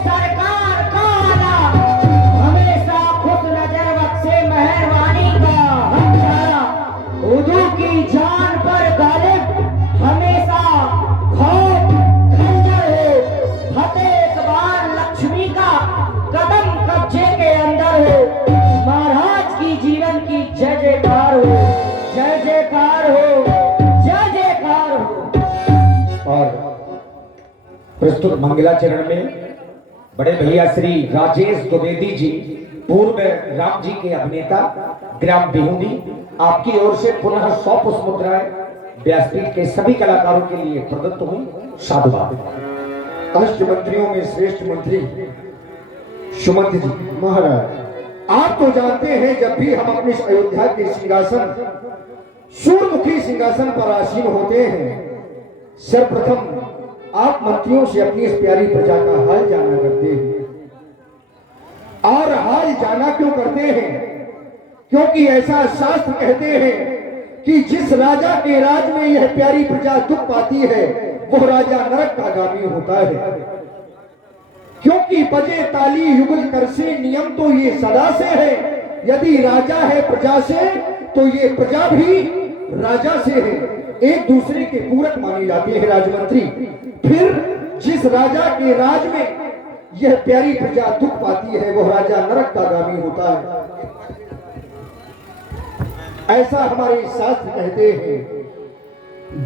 सरकार का आला, हमेशा खुश नजर बख्शे मेहरबानी का हंसारा, उर्दू की जान पर गालिब हमेशा खौफ खंजर हो, फतेह इकबाल लक्ष्मी का कदम कब्जे के अंदर हो, महाराज की जीवन की जय जयकार हो, जय जयकार हो, जय जयकार हो। और प्रस्तुत मंगलाचरण में बड़े भैया श्री राजेश द्विवेदी जी, पूर्व राम जी के अभिनेता, ग्राम बिहुंडी, आपकी ओर से पुनः 100 पुष्प मुद्राएं व्यासपीठ के सभी कलाकारों के लिए प्रदत्त हुई। साधुवाद। अष्ट मंत्रियों में श्रेष्ठ मंत्री सुमंत जी महाराज, आप तो जानते हैं जब भी हम अपने इस अयोध्या के सिंहासन सूर्यमुखी सिंहासन पर आसीन होते हैं, सर्वप्रथम आप मंत्रियों से अपनी इस प्यारी प्रजा का हाल जाना करते हैं। और हाल जाना क्यों करते हैं? क्योंकि ऐसा शास्त्र कहते हैं कि जिस राजा के राज में यह प्यारी प्रजा दुख पाती है वो राजा नरक का गामी होता है। क्योंकि बजे ताली युगल कर से नियम तो ये सदा से है, यदि राजा है प्रजा से तो ये प्रजा भी राजा से है, एक दूसरे के पूरक माने जाते हैं राजमंत्री। फिर जिस राजा के राज में यह प्यारी प्रजा दुख पाती है वो राजा नरक का गामी होता है, ऐसा हमारे शास्त्र कहते हैं।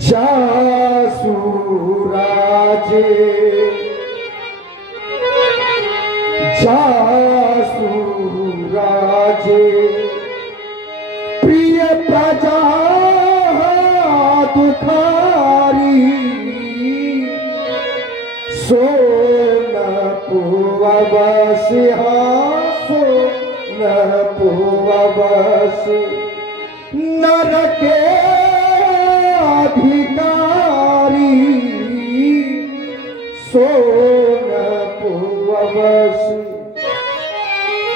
जासु राजे जासु राजे प्रिय प्रजा दुखारी, सोन पुवस सोन पुवस नरके अधिकारी, सोन पुवस।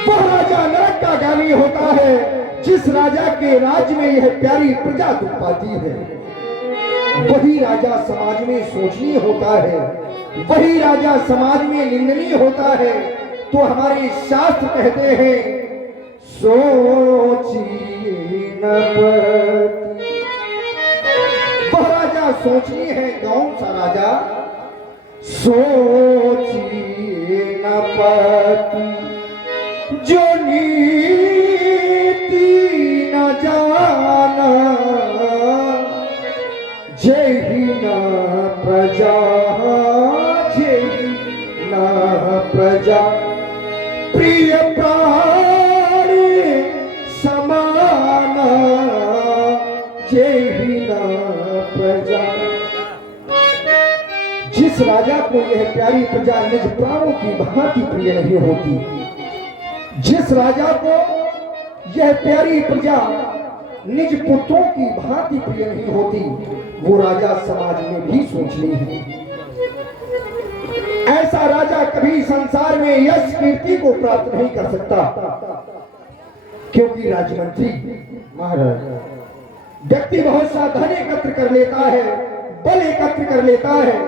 वह राजा नरक का गामी होता है जिस राजा के राज्य में यह प्यारी प्रजा दुख पाती है। वही राजा समाज में शोचनीय होता है, वही राजा समाज में निंदनीय होता है। तो हमारे शास्त्र कहते हैं सोचिए न पति। वह राजा सोचनीय है, कौन सा राजा? सोचिए न पति जो नीति न जाना, जय न प्रजा जय न प्रजा, प्रिय प्राण समाना, जय न प्रजा। जिस राजा को यह प्यारी प्रजा निज प्राणों की भांति प्रिय नहीं होती, जिस राजा को यह प्यारी प्रजा निज पुत्रों की भांति प्रिय नहीं होती, वो राजा समाज में भी सोचनीय है। ऐसा राजा कभी संसार में यश कीर्ति को प्राप्त नहीं कर सकता, क्योंकि राजमंत्री महाराज व्यक्ति बहुत सा धन एकत्र कर लेता है, बल एकत्र कर लेता है,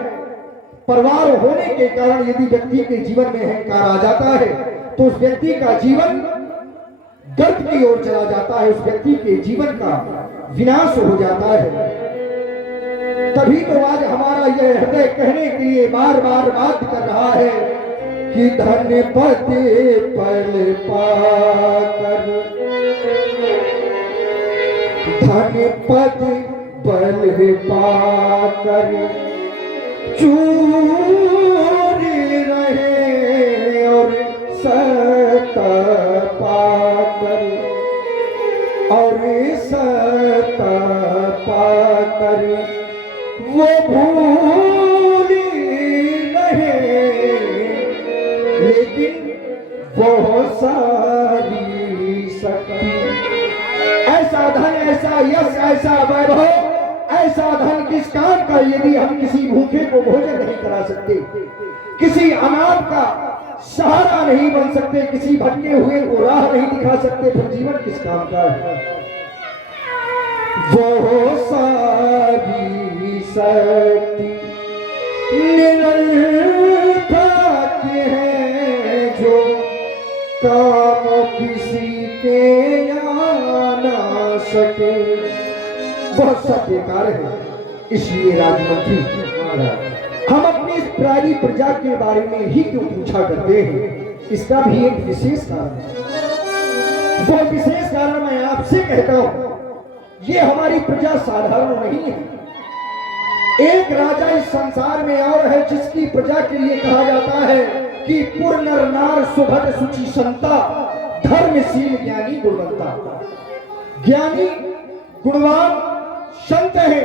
परिवार होने के कारण यदि व्यक्ति के जीवन में अहंकार आ जाता है तो उस व्यक्ति का जीवन गर्त की ओर चला जाता है, उस व्यक्ति के जीवन का विनाश हो जाता है। तभी तो आज हमारा यह हृदय कहने के लिए बार बार बात कर रहा है कि धन्य पते पल पाकर, धन्य पद बल पाकर चूर रहे और सत पाकर, और सत पाकर वो भूल रहे, लेकिन बहुत सारी शक्ति, ऐसा धन, ऐसा यश, ऐसा वैभव, ऐसा धन किस काम का यदि हम किसी भूखे को भोजन नहीं करा सकते, किसी अनाथ का सहारा नहीं बन सकते, किसी भटके हुए को राह नहीं दिखा सकते, फिर जीवन किस काम का है? वो शक्ति निरर्थक है, सब बेकार है। इसलिए राजमंत्री, हम अपनी इस प्यारी प्रजा के बारे में ही क्यों पूछा करते हैं? इसका भी एक विशेष कारण है। वो विशेष कारण मैं आपसे कहता हूं, ये हमारी प्रजा साधारण नहीं है। एक राजा इस संसार में और है जिसकी प्रजा के लिए कहा जाता है कि पुर नर नार सुभग सुचि संता, धर्मशील ज्ञानी गुणवंता। ज्ञानी, गुणवान, संत है,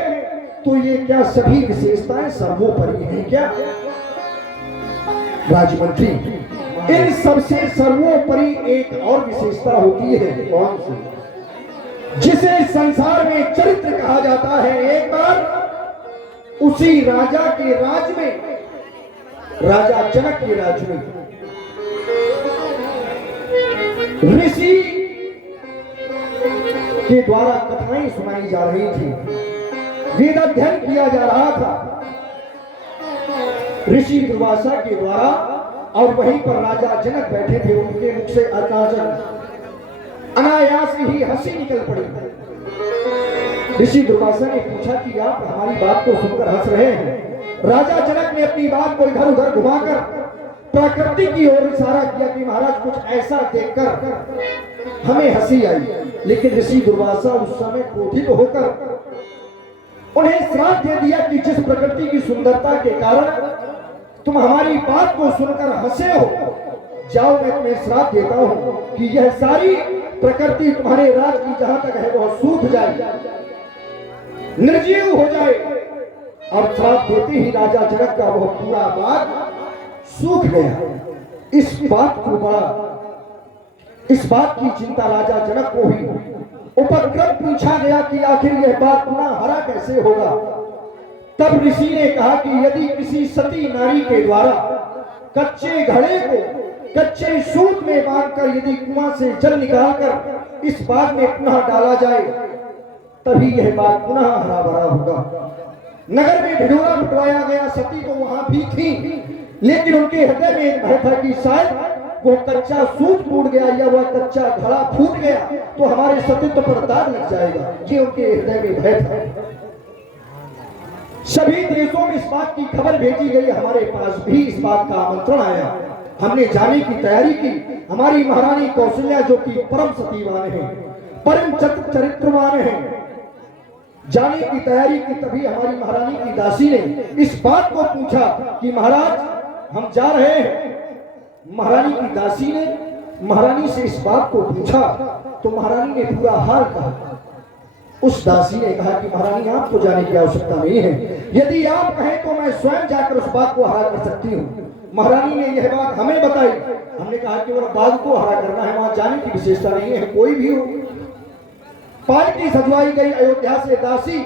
तो ये क्या सभी विशेषताएं सर्वोपरि हैं क्या? राजमंत्री, इन सबसे सर्वोपरि एक और विशेषता होती है। कौन सी? जिसे संसार में चरित्र कहा जाता है। एक बार उसी राजा के राज में, राजा जनक के राज में, ऋषि के द्वारा कथाएं सुनाई जा रही थी, वेद अध्ययन किया जा रहा था ऋषि दुर्वासा के द्वारा, और वहीं पर राजा जनक बैठे थे। उनके मुख से अनायास ही हंसी निकल पड़ी। ऋषि दुर्वासा ने पूछा कि आप हमारी बात को सुनकर हंस रहे हैं? राजा जनक ने अपनी बात को इधर उधर घुमाकर प्रकृति की ओर इशारा किया कि महाराज कुछ ऐसा देखकर हमें हंसी आई। लेकिन ऋषि दुर्वासा उस समय क्रोधित होकर उन्हें श्राप दे दिया कि जिस प्रकृति की सुंदरता के कारण तुम हमारी बात को सुनकर हंसे हो, जाओ मैं तुम्हें श्राप देता हूं कि यह सारी प्रकृति तुम्हारे राज की जहां तक है वह सूख जाए, निर्जीव हो जाए। और श्राप देते ही राजा जनक का वह पूरा बाग सूख गया। इस बात की चिंता राजा जनक को ही उपक्रम पूछा गया कि आखिर यह बात पुनः हरा कैसे होगा। तब ऋषि ने कहा कि यदि किसी सती नारी के द्वारा कच्चे घड़े को कच्चे सूत में बांधकर यदि कुआं से जल निकालकर इस बाग में पुनः डाला जाए, तभी यह बाग पुनः हरा भरा होगा। नगर में ढिढोरा पिटवाया गया। सती तो वहां भी थी, लेकिन उनके हृदय में एक भय था कि शायद वो कच्चा सूत टूट गया या वह कच्चा घड़ा फूट गया तो हमारे सतीत्व पर दाग लग जाएगा। ये उनके हृदय में भय था। सभी देशों में इस बात की खबर भेजी गई, हमारे पास भी इस बात का आमंत्रण आया। हमने जाने की तैयारी की। हमारी महारानी कौशल्या जो कि परम सतीवान है, परम चरित्रवान है, जाने की तैयारी की। तभी हमारी महारानी की दासी ने इस बात को पूछा कि महाराज हम जा रहे हैं। महारानी की दासी ने महारानी से इस बात को पूछा तो महारानी ने पूरा हाल कहा। उस दासी ने कहा कि महारानी आपको जाने की आवश्यकता नहीं है, यदि आप कहें तो मैं स्वयं जाकर उस बाग को हरा कर सकती हूँ। महारानी ने यह बात हमें बताई। हमने कहा कि वह बाग को हरा करना है, वहां जाने की विशेषता नहीं है, कोई भी हो। पालकी सजवाई गई। अयोध्या से दासी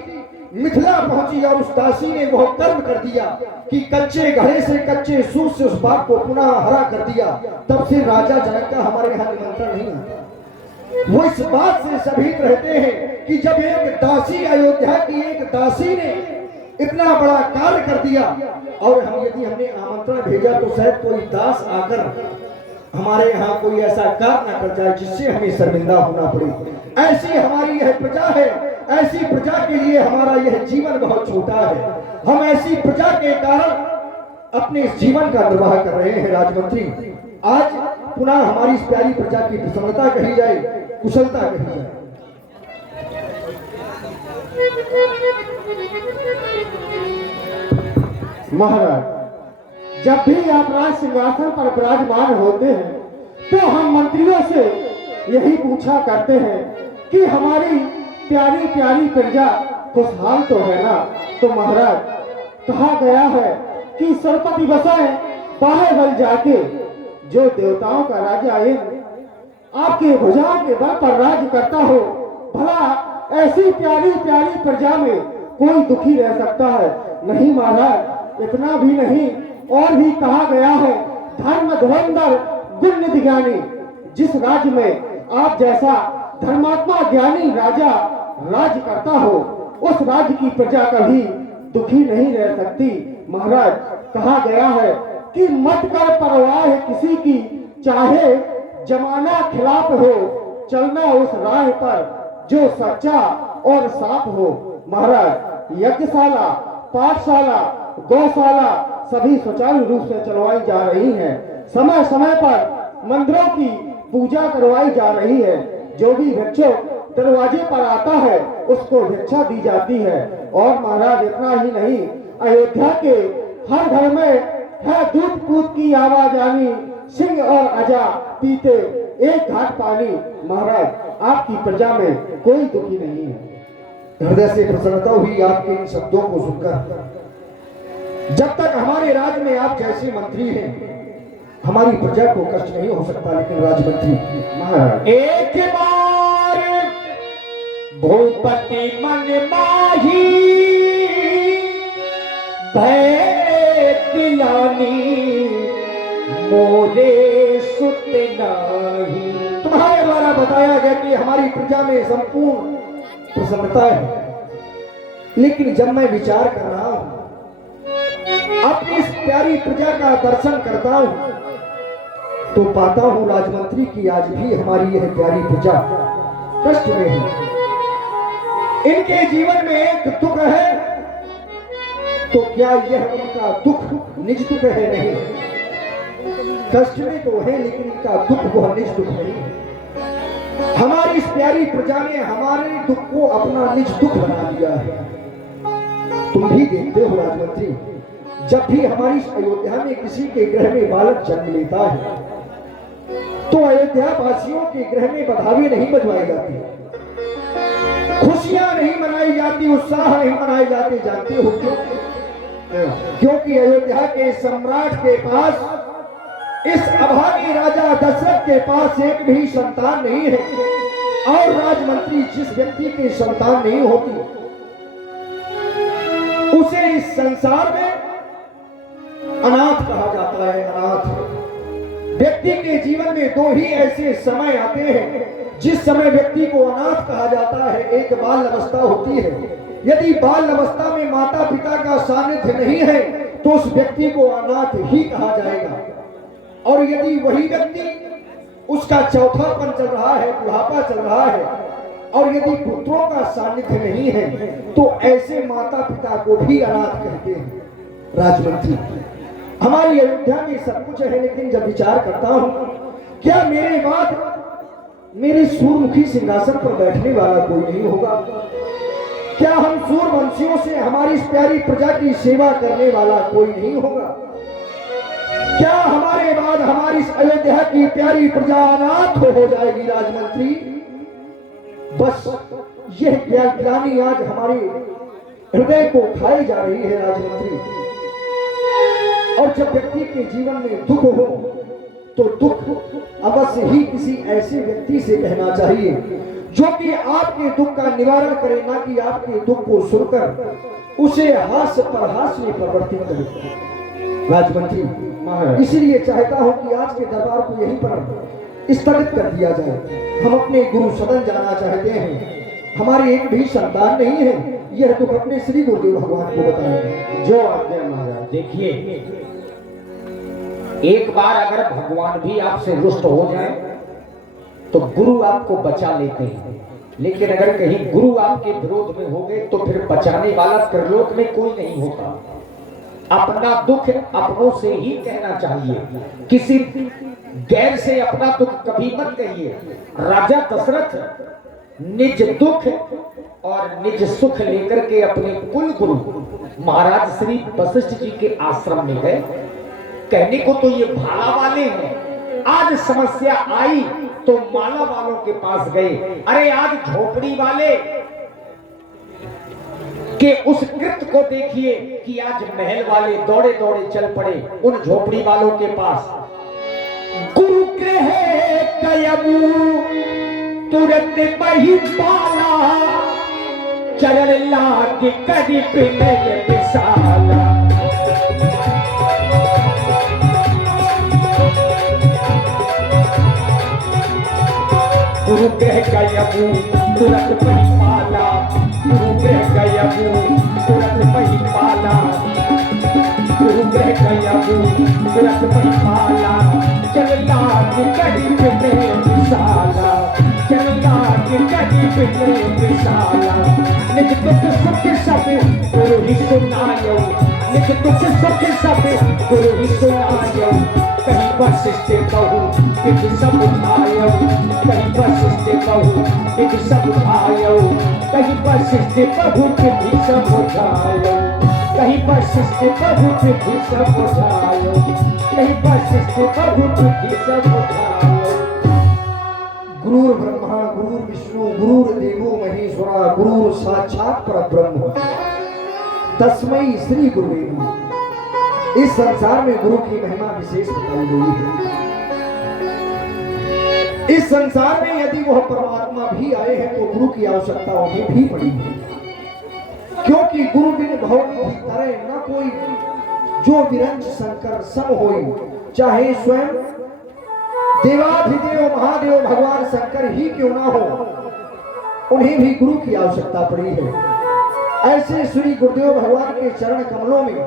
मिथिला पहुंची और उस दासी ने वह कर्म कर दिया कि कच्चे घड़े से कच्चे सूत से उस बाग को पुनः हरा कर दिया। तब से राजा जनक का हमारे यहाँ निमंत्रण नहीं आता। वो इस बात से सभीत रहते हैं कि जब एक दासी, अयोध्या की एक दासी ने इतना बड़ा कार्य कर दिया और यदि हमने आमंत्रण भेजा तो शायद कोई दास आकर हमारे यहाँ कोई ऐसा कार्य न कर जाए जिससे हमें शर्मिंदा होना पड़े। ऐसी हमारी यह प्रजा है। ऐसी प्रजा के लिए हमारा यह जीवन बहुत छोटा है। हम ऐसी प्रजा के कारण अपने जीवन का निर्वाह कर रहे हैं। राजमंत्री, आज पुनः हमारी इस प्यारी प्रजा की प्रसन्नता कही जाए, कुशलता कही जाए। महाराज, जब भी आप राज सिंहासन पर विराजमान होते हैं तो हम मंत्रियों से यही पूछा करते हैं कि हमारी प्यारी प्यारी प्रजा खुशहाल तो है ना। तो महाराज, कहा गया है कि सरपति बसाए बाहे बल जाके, जो देवताओं का राजा इंद्र आपके भुजा के बल पर राज करता हो, भला ऐसी प्यारी प्यारी प्रजा में कोई दुखी रह सकता है? नहीं महाराज, इतना भी नहीं, और भी कहा गया है धर्म धुरंधर गुण निधि ज्ञानी। जिस राज्य में आप जैसा धर्मात्मा ज्ञानी राजा राज करता हो, उस राज्य की प्रजा कभी दुखी नहीं रह सकती। महाराज, कहा गया है कि मत कर परवाह किसी की, चाहे जमाना खिलाफ हो, चलना उस राह पर जो सच्चा और साफ हो। महाराज यज्ञशाला, पाठशाला, गौशाला सभी सुचारू रूप से चलवाई जा रही हैं। समय समय पर मंदिरों की पूजा करवाई जा रही है। जो भी भिक्षुक दरवाजे पर आता है उसको भिक्षा दी जाती है। और महाराज इतना ही नहीं, अयोध्या के हर घर में है दूध कूद की आवाज आनी, सिंह और अजा पीते एक घाट पानी। महाराज आपकी प्रजा में कोई दुखी नहीं है। हृदय से प्रसन्नता हुई आपके इन शब्दों को सुनकर। जब तक हमारे राज्य में आप जैसे मंत्री हैं, हमारी प्रजा को कष्ट नहीं हो सकता। लेकिन राजमंत्री महाराज, एक बार भूपति मन माही भय दिलानी मोरे सुत नाही। तुम्हारे द्वारा बताया गया कि हमारी प्रजा में संपूर्ण प्रसन्नता है, लेकिन जब मैं विचार कर रहा हूं, अपनी इस प्यारी प्रजा का दर्शन करता हूं, तो पाता हूं राजमंत्री की आज भी हमारी यह प्यारी प्रजा कष्ट में है। इनके जीवन में एक दुख है, तो क्या यह उनका दुख निज दुख है? नहीं, कष्ट में तो है, लेकिन इनका दुख वह निज दुख नहीं है। हमारी इस प्यारी प्रजा ने हमारे दुख को अपना निज दुख बना लिया है। तुम भी देखते हो राजमंत्री, जब भी हमारी इस अयोध्या में किसी के ग्रह में बालक जन्म लेता है, तो अयोध्या वासियों के ग्रह में बधाई नहीं बजवाई जाती, खुशियां नहीं मनाई जाती, उत्साह नहीं मनाए जाते। जानते हो क्यों? क्योंकि अयोध्या के सम्राट के पास, इस अभागी राजा दशरथ के पास एक भी संतान नहीं है। और राजमंत्री जिस व्यक्ति की संतान नहीं होती, उसे इस संसार में अनाथ कहा जाता है। अनाथ व्यक्ति के जीवन में दो ही ऐसे समय आते हैं जिस समय व्यक्ति को अनाथ कहा जाता है। एक बाल अवस्था होती है। यदि बाल अवस्था में माता पिता का सानिध्य नहीं है तो उस व्यक्ति को अनाथ ही कहा जाएगा। और यदि वही व्यक्ति, उसका चौथापन चल रहा है, बुढ़ापा चल रहा है, और यदि पुत्रों का सानिध्य नहीं है, तो ऐसे माता पिता को भी अनाथ कहते हैं। राजमंत्री, हमारी अयोध्या में सब कुछ है, लेकिन जब विचार करता हूं, क्या मेरे बाद मेरे सूर्यमुखी सिंहासन पर बैठने वाला कोई नहीं होगा? क्या हम सूर्यवंशियों से हमारी इस प्यारी प्रजा की सेवा करने वाला कोई नहीं होगा? क्या हमारे बाद हमारी इस अयोध्या की प्यारी प्रजा अनाथ हो जाएगी? राजमंत्री, बस यह ग्लानि आज हमारे हृदय को खाई जा रही है। राजमंत्री, और जब व्यक्ति के जीवन में दुख हो तो दुख अवश्य ही किसी ऐसे व्यक्ति से कहना चाहिए जो कि आपके दुख का निवारण करे, ना कि आपके दुख को सुनकर उसे हास्य पर हास्य में परिवर्तित करे। राजमंत्री, इसलिए चाहता हूं कि आज के दरबार को यहीं पर स्थगित कर दिया जाए। हम अपने गुरु सदन जाना चाहते हैं। हमारी एक भी संतान नहीं है। यह दुख अपने श्री गुरुदेव भगवान को बताएंगे। जो आज्ञा महाराज। देखिए, एक बार अगर भगवान भी आपसे रुष्ट हो जाए तो गुरु आपको बचा लेते हैं, लेकिन अगर कहीं गुरु आपके विरोध में हो गए तो फिर बचाने वाला त्रिलोक में कोई नहीं होता। अपना दुख अपनों से ही कहना चाहिए, किसी गैर से अपना दुख कभी मत कहिए। राजा दशरथ निज दुख और निज सुख लेकर के अपने कुल गुरु महाराज श्री वशिष्ठ जी के आश्रम में गए। कहने को तो ये भाला वाले हैं, आज समस्या आई तो माला वालों के पास गए। अरे आज झोपड़ी वाले के उस कृत्य को देखिए कि आज महल वाले दौड़े दौड़े चल पड़े उन झोपड़ी वालों के पास। गुरु कहे कयबू तुरंत बही पाला, चरण लाग करीब नहीं विशाला। गुरु कह गयबू तुरंत बही पाला, गुरु कह गयबू तुरंत बही पाला, गुरु कह गयबू तुरंत बही पाला। चल लाग करीब नहीं विशाला, चल लाग करीब नहीं साला निज दुख सुख सब गुरु ही सुनायो निज दुख सुख सब गुरु ही सुनायो कहीं वशिष्ठ कहूँ तिथ सब उठायो कहीं वशिष्ठ कहूँ तिथ सब उठायो कहीं वशिष्ठ प्रभु तिथ सब उठायो कहीं वशिष्ठ प्रभु तिथ सब उठायो कहीं वशिष्ठ प्रभु तिथ सब उठायो। गुरुर ब्रह्मा गुरुर विष्णु गुरुर देवो महेश्वरा गुरुर साक्षात परब्रह्म तस्मै श्री गुरुवे नमः। इस संसार में गुरु की महिमा विशेष बताई गई है। इस संसार में यदि वह परमात्मा भी आए हैं तो गुरु की आवश्यकता उन्हें भी पड़ी है, क्योंकि गुरु बिन भवनिधि तरे न कोई जो विरंच शंकर सम होई, चाहे स्वयं देवाधिदेव महादेव भगवान शंकर ही क्यों ना हो, उन्हें भी गुरु की आवश्यकता पड़ी है। ऐसे श्री गुरुदेव भगवान के चरण कमलों में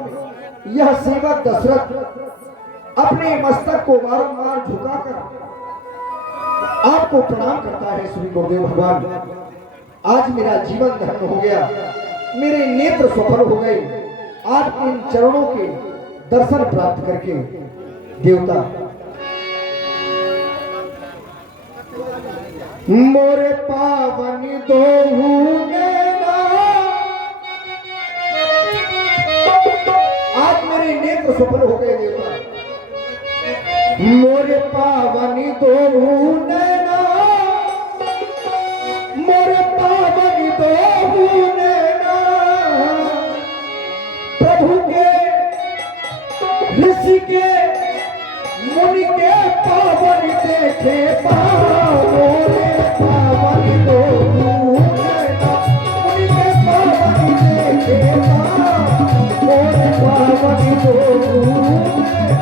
यह सेवक दशरथ अपने मस्तक को बारंबार झुकाकर आपको प्रणाम करता है। श्री गुरुदेव भगवान, आज मेरा जीवन धन्य हो गया, मेरे नेत्र सफल हो गए आपके इन चरणों के दर्शन प्राप्त करके। देवता मोरे पावन दोहू नैना, आज मेरे नेत्र सफल हो गए देवता। मोरे पावन दोहू नैना, मोरे पावन दोहू नैना, प्रभु के ऋषि के मुनि के पावन देखे पाओ। मोरे पावन दोहू नैना, मुनि के पावन देखे पाओ। मोरे पावन दोहू नैना।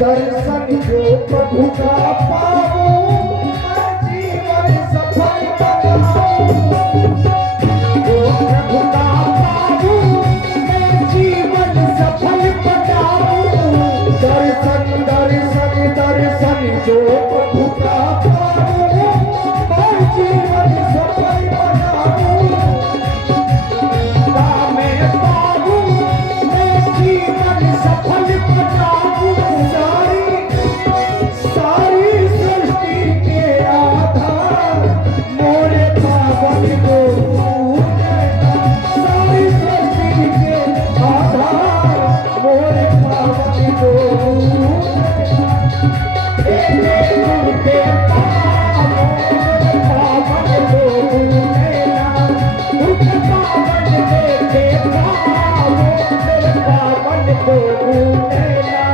दर्शन जो प्रभु का पाऊं, जीवन सफल बनाऊं। जो प्रभु का पाऊं, मैं जीवन सफल बनाऊं। दर्शन दर्शन दर्शन जो प्रभु का पाऊं, मैं जीवन सफल बनाऊं। मैं पाऊं, मैं जीवन सफल बनाऊं। सारी सृष्टि के आधार मोरे पावन दोहू नैना, सारी सृष्टि के आधार मोरे पावन दोहू नैना। गुरु के पावन दोहू नैना, गुरु के पावन देखे पाओ। मेरे पावन दोहू नैना।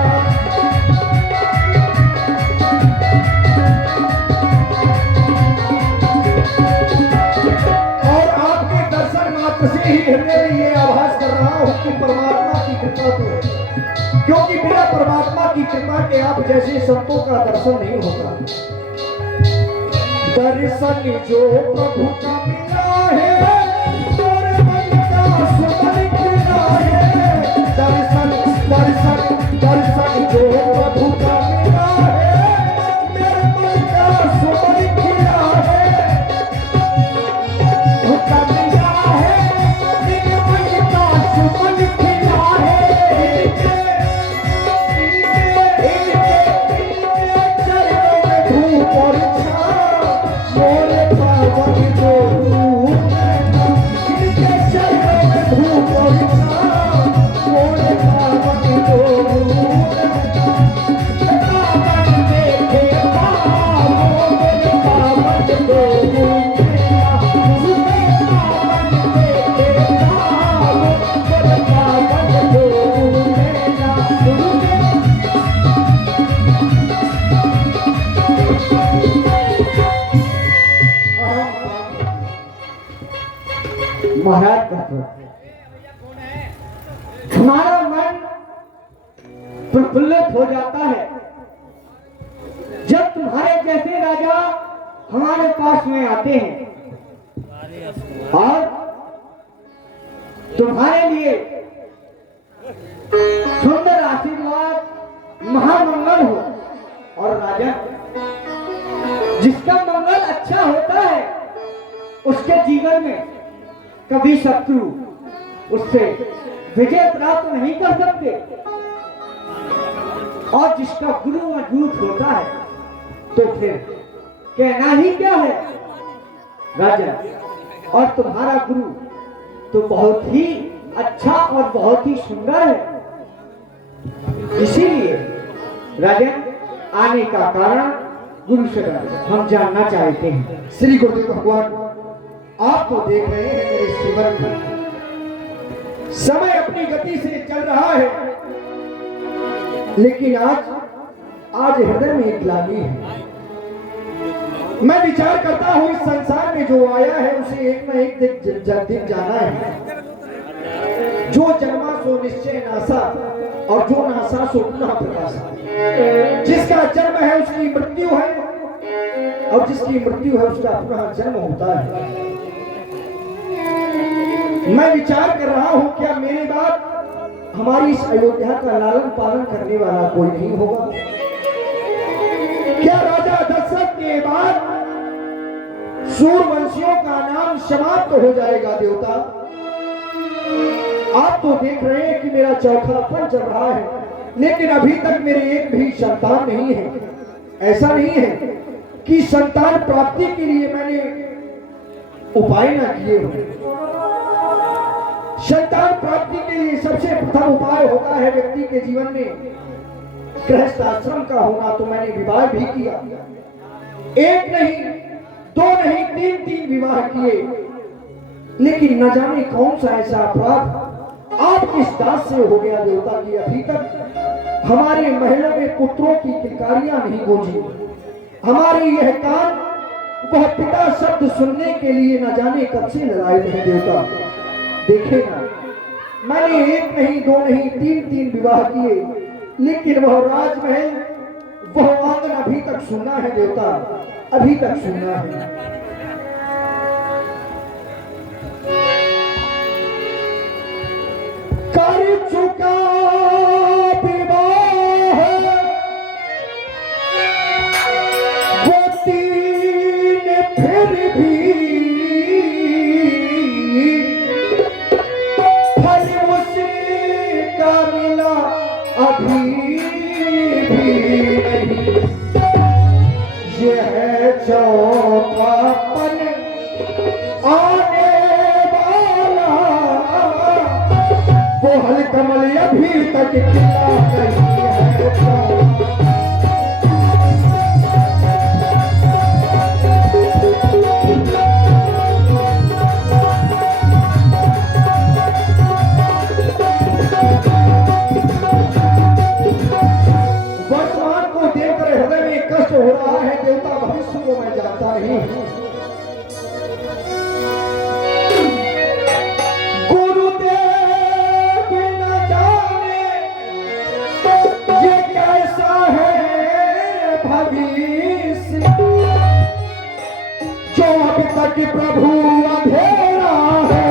मैं ये आभास कर रहा हूँ कि परमात्मा की कृपा तो है, क्योंकि बिना परमात्मा की कृपा के आप जैसे संतों का दर्शन नहीं होता। दर्शन जो प्रभु का मिला है, तोरे मन का सुमन खिला है। दर्शन दर्शन दर्शन जो प्रभु का मिला है, मेरे मन का सुमन खिला है। सुमन खिला है, करते हैं। हमारा मन प्रफुल्लित हो जाता है जब तुम्हारे जैसे राजा हमारे पास में आते हैं और तुम्हारे लिए सुंदर आशीर्वाद महामंगल हो। और राजा, जिसका मंगल अच्छा होता है उसके जीवन में कभी शत्रु उससे विजय प्राप्त नहीं कर सकते, और जिसका गुरु मजबूत होता है तो फिर कहना ही क्या है राजा। और तुम्हारा गुरु तो बहुत ही अच्छा और बहुत ही सुंदर है। इसीलिए राजा आने का कारण गुरु से हम जानना चाहते हैं। श्री गुरुदेव भगवान, आप तो देख रहे हैं मेरे जीवन में समय अपनी गति से चल रहा है, लेकिन आज हृदय में एक ग्लानि है। मैं विचार करता हूं इस संसार में जो आया है उसे एक न एक दिन जाना है। जो जन्मा सो निश्चय नासा, और जो नासा सो पुनः प्रकाशा। जिसका जन्म है उसकी मृत्यु है, और जिसकी मृत्यु है उसका पुनः जन्म होता है। मैं विचार कर रहा हूं क्या मेरे बाद हमारी इस अयोध्या का लालन पालन करने वाला कोई नहीं होगा? क्या राजा दशरथ के बाद सूर्यवंशियों का नाम समाप्त हो जाएगा? देवता, आप तो देख रहे हैं कि मेरा चौथापन चल रहा है, लेकिन अभी तक मेरे एक भी संतान नहीं है। ऐसा नहीं है कि संतान प्राप्ति के लिए मैंने उपाय ना किए हो। संतान प्राप्ति के लिए सबसे प्रथम उपाय होता है व्यक्ति के जीवन में गृहस्थ आश्रम का होना। तो मैंने विवाह भी किया, एक नहीं, दो नहीं, तीन विवाह किए, लेकिन न जाने कौन सा ऐसा अपराध आप इस दास से हो गया देवता की अभी तक हमारे महलों में पुत्रों की किलकारियां नहीं गूंजी। हमारे यह कान वह पिता शब्द सुनने के लिए न जाने कब से लड़ाए हैं। देवता देखे ना, मैंने एक नहीं, दो नहीं, तीन विवाह किए, लेकिन वह राजमहल, वह आंगन अभी तक सुनना है। देवता अभी तक सुनना है। कर चुका विवाह वो तीन, फिर भी फल उसका मिला अभी भी नहीं। यह चौथापन आने वाला वो हल कमल अभी तक खिला नहीं है। वर्तमान को देखकर हृदय में कष्ट हो रहा है। देवता भविष्य को मैं जानता नहीं हूं। जो अभी तक प्रभु अंधेरा है,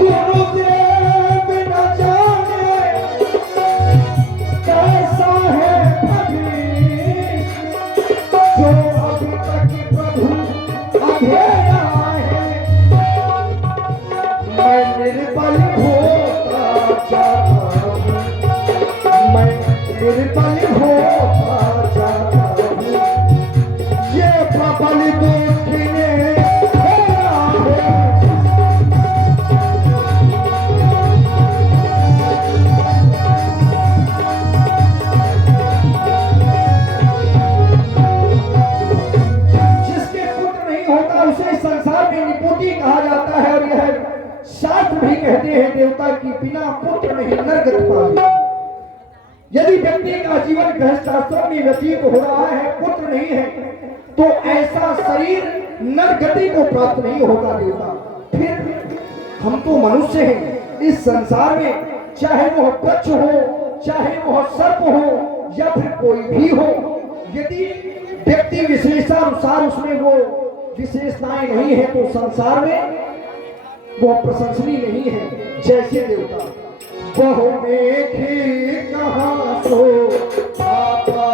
गुरुदेव न जाने कैसा है भविष्य। जो अभी तक प्रभु अंधेरा है, मैं निर्बल होता जाता हूँ, मैं निर्बल होता जाता हूँ। ये प्रबल देखने गया है। जिसके पुत्र नहीं होता उसे संसार में निपुटी कहा जाता है, और यह शास्त्र भी कहते हैं देवता की बिना पुत्र नहीं नरगति पावे। यदि व्यक्ति का जीवन गृहस्थाश्रम में व्यतीत हो रहा है, पुत्र नहीं है, तो ऐसा शरीर नरगति को प्राप्त नहीं होगा देवता। फिर हम तो मनुष्य हैं, इस संसार में चाहे वह वृक्ष हो, चाहे वह सर्प हो, या फिर कोई भी हो, यदि व्यक्ति विशेषानुसार उसमें वो विशेषताएं नहीं है तो संसार में वह प्रशंसनीय नहीं है। जैसे देवता बहु देखे कहाँ सो आपा,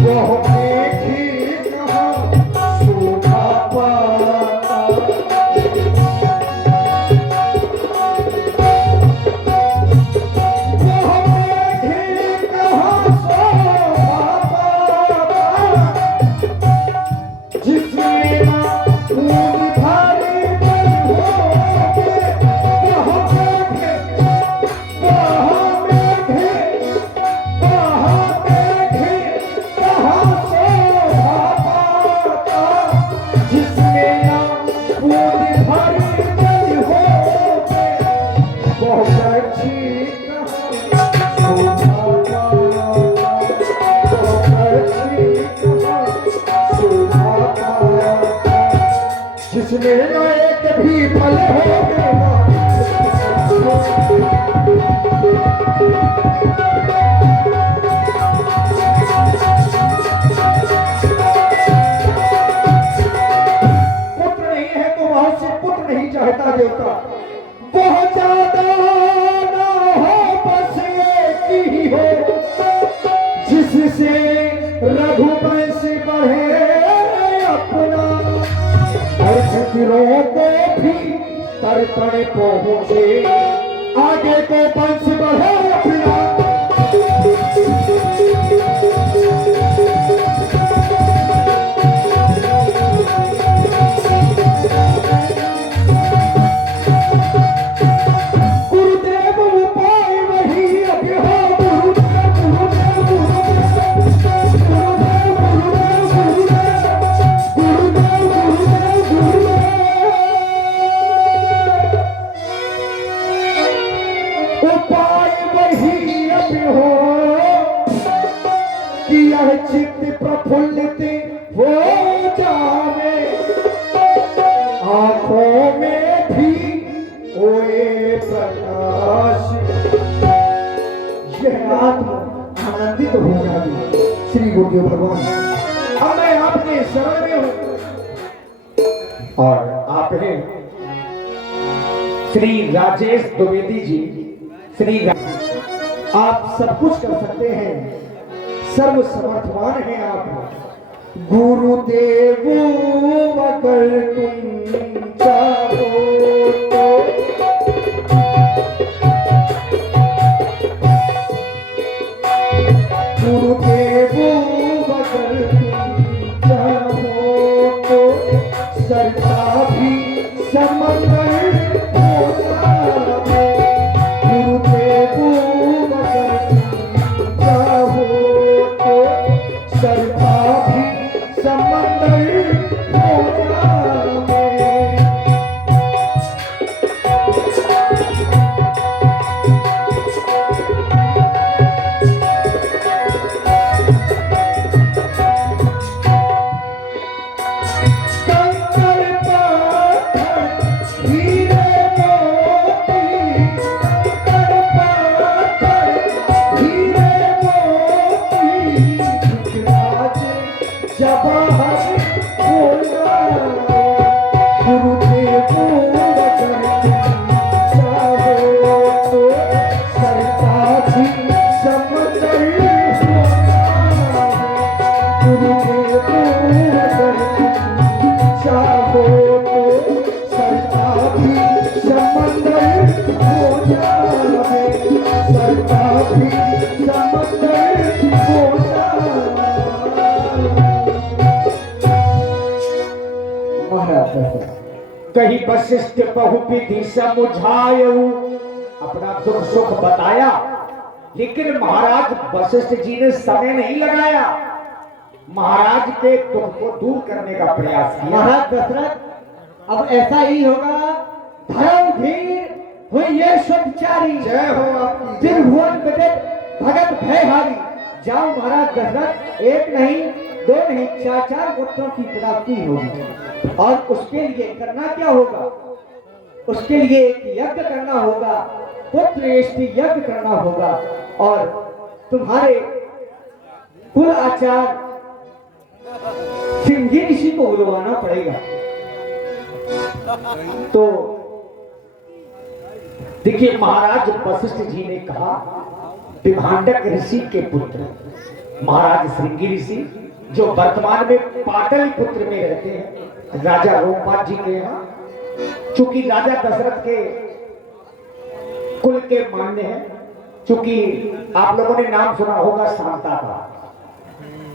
बहु देखे कहाँ सो आपा, जिसमें न एक भी फल हो पुत्र नहीं है तो बहुत से पुत्र नहीं चाहता देवता। बहुत ज्यादा ना हो, बस एक ही हो, जिससे रघुवंश बढ़े अपना, फिरों को भी तर तड़े पहुंचे, आगे को वंश बढ़े अपना। गुरुदेव उपाय वही अभी हो, गुरुदेव गुरुदेव गुरुदेव चित्त प्रफुल्लित हो जावे, आंखों में भी होए प्रकाश, यह आत्मा आनंदित हो जाए। श्री गुरुदेव भगवान, अब मैं आपके शरण में हूं और आप हैं श्री राजेश द्विवेदी जी। आप सब कुछ कर सकते हैं, सर्व समर्थवान हैं आप। गुरुदेव अगर तुम चाहो तो गुरुदेव अगर तुम चाहो तो सरका भी समंदर हो जावे। गुरुदेव अगर तुम चाहो सरका भी समंदर हो जावे। कंकड़ पत्थर हीरे मोती, कंकड़ पत्थर हीरे मोती, झुकराज जवाहर बोला। गुरुदेव अगर तुम चाहो तो सरका भी समंदर हो जावे। गुरुदेव अगर तुम चाहो तो सरका भी समंदर हो जावे। सरका भी समंदर हो जावे। महाराज कहीं वशिष्ठ बहुविधि समझायऊ, अपना दुख सुख बताया, लेकिन महाराज वशिष्ठ जी ने समय नहीं लगाया, महाराज के दुख को दूर करने का प्रयास किया। महाराज दशरथ, अब ऐसा ही होगा धर्मधीर हुई ये शुभचारी, जय हो आपकी। त्रिभुवन विदित भगत भयहारी। जाओ महाराज दशरथ, एक नहीं दो नहीं चार चार पुत्रों की प्राप्ति होगी। और उसके लिए करना क्या होगा? उसके लिए एक यज्ञ करना होगा, पुत्रेष्टि यज्ञ करना होगा। और तुम्हारे कुल आचार्य सिंधी ऋषि को बुलवाना पड़ेगा। तो देखिए, महाराज वशिष्ठ जी ने कहा, विभांडक ऋषि के पुत्र महाराज श्रृंगी ऋषि, जो वर्तमान में पाटलिपुत्र में रहते हैं, राजा रोमपाद जी के यहाँ, चूंकि राजा दशरथ के कुल के मान्य हैं। चूंकि आप लोगों ने नाम सुना होगा शांता का,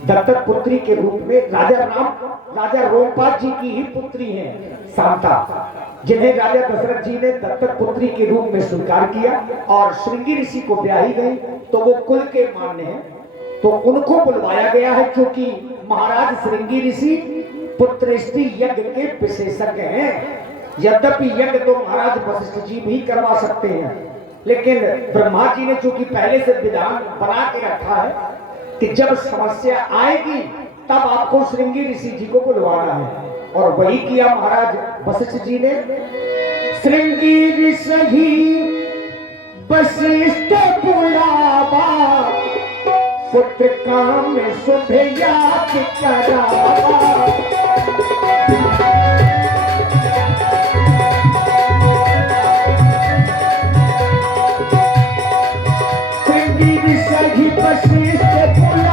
दत्तक पुत्री के रूप में राजा रोमपाद जी की ही पुत्री हैं शांता, जिन्हें राजा दशरथ जी ने दत्तक पुत्री के रूप में स्वीकार किया और श्रृंगी ऋषि को ब्याही गई, तो वो कुल के मान्य हैं, तो उनको बुलवाया गया है। क्योंकि महाराज श्रृंगी ऋषि पुत्रेष्टि यज्ञ के विशेषज्ञ हैं। यद्यपि यज्ञ तो महाराज वशिष्ठ जी भी करवा सकते हैं, लेकिन ब्रह्मा जी ने चूंकि पहले से विधान बना के रखा है कि जब समस्या आएगी तब आपको श्रृंगी ऋषि जी को बुलवाना है, और वही किया महाराज वशिष्ठ जी ने। श्रृंगी ऋषि वशिष्ठ बुलावा, पुत्र काम शुभ याद करावा। श्रृंगी ऋषि वशिष्ठ